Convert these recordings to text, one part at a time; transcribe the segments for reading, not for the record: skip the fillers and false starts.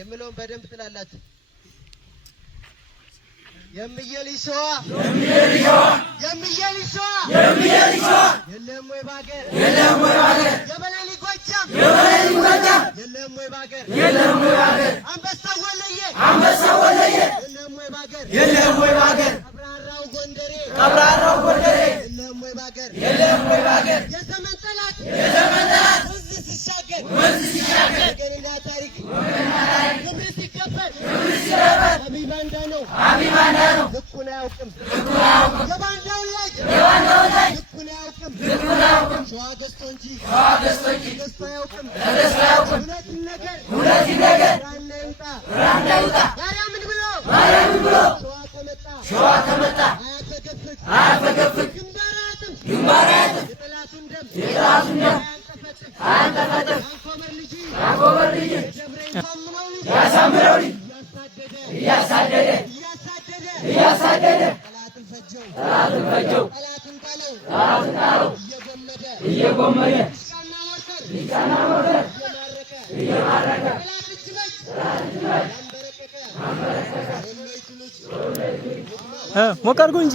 የምለውን በደንብ ትላላችሁ። የምየሊሶ የለም ወይ ባገር የበላይ ጎጃም የለም ወይ ባገር አንበሳ ወለየ የለም ወይ ባገር ቀብራራው ጎንደሬ የለም ወይ ባገር የዘመን ጠላት ወንዝ ሲሻገር ገና ታሪክ ክብር ሲከበር አቢባንዳ ነው ልኩን አያውቅም የባንዳው ልጅ ልኩን አያውቅም ሸዋ ገዝቶ እንጂ ገዝቶ አያውቅም እውነት ነገር ብራና ይውጣ ማርያምን ብሎ ሸዋ ከመጣ አያፈገፍግ ግንባራትም የጠላቱን ደም አያንጠፈጥፍ አንኮበር ልጅ ያሳምረው ልጅ እያሳደደ ጠላትን ፈጀው ጠላትን ጣለው እየጎመደ ሊቃና ሞተር እየማረከ ጠላት እጅ መች ሞቅ አድርጎ እንጂ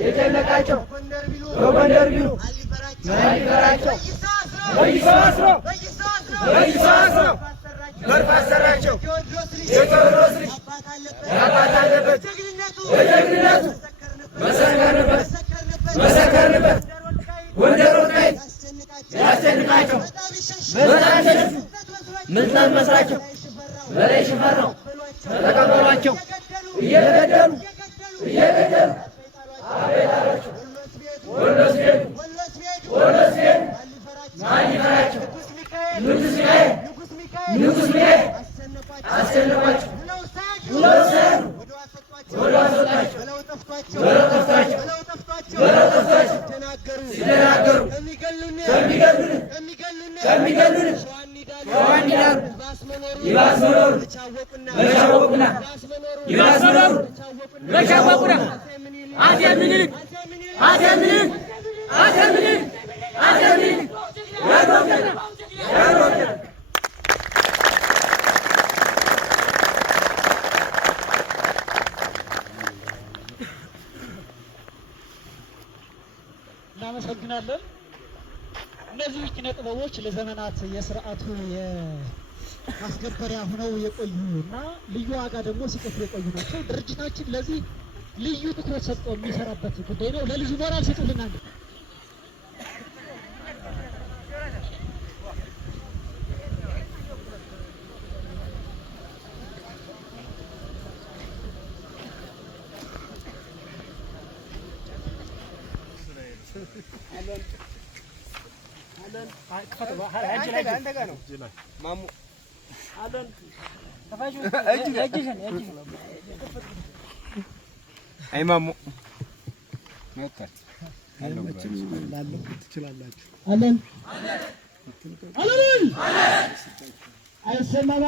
የጨነቃቸው በጎንደር ቢሉ በርፍ አሰራቸው የቴዎድሮስ ልጅ አባት አለበት በጀግንነቱ መሰከርንበት ጎንደር ወልቃይት ያስጨንቃቸው በጣም ሸሹ ምንጣፍ መስራቸው በላይ ሽፈራው ተቀበሏቸው እየገደሉ አቤት አላቸው ወሎ ሲሄዱ ማን ይፈራቸው ንጉሥ ሚካኤል አስጨነቋቸው ብለው ሲሄዱ ወደ አስወጣቸው በለው ጠፍቷቸው ሲደናገሩ ከሚገሉን ሸዋ እንዲዳሩ ይባስ መኖሩን በቻወቁና አፄ ምኒልክ እናመሰግናለን። እነዚህ ኪነ ጥበቦች ለዘመናት የስርዓቱ የማስከበሪያ ሆነው የቆዩ እና ልዩ ዋጋ ደግሞ ሲከፍሉ የቆዩ ናቸው። ድርጅታችን ለዚህ ልዩ ትኩረት ሰጥቶ የሚሰራበት ጉዳይ ነው። ለልጁ ሞራል ስጡልና Ay mamu. ዓለማችን ላለበት ትችላላችሁ። አለን አለን አይሰማም።